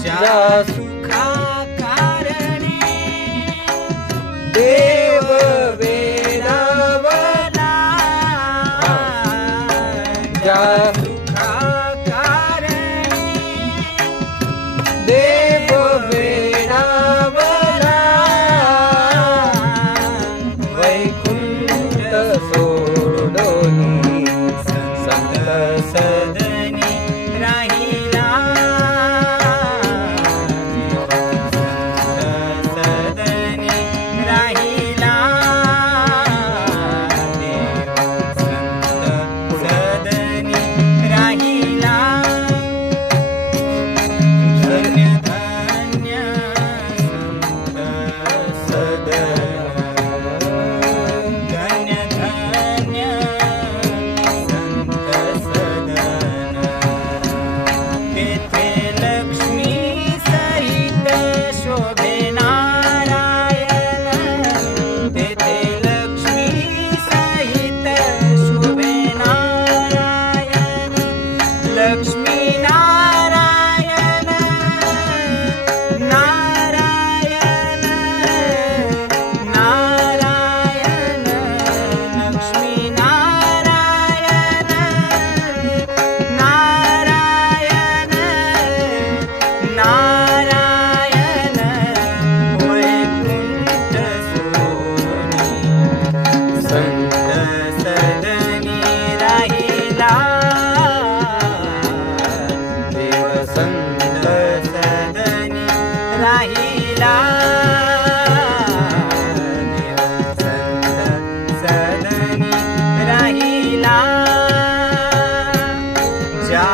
ज्या सुखा कारणे देव वेडावला, ज्या सुखा कारणे देव वेडावला, वैकुंठ सोडोनी संत सदनी राहिला, संत सदनी राहिला, देव संत सदनी राहिला. धन्य धन्य संत सदन, धन्य धन्य संत सदन. तेथे लक्ष्मी सहित शोभे नारायण, तेथे लक्ष्मी सहित शोभे नारायण, लक्ष्मी नारायण नारायण नारायण, लक्ष्मी नारायण नारायण नारायण, वैकुंठ सोनी संत सदनी राहिला, देव संत सदनी राहिला, देव संत सदनी राहिला. ज्या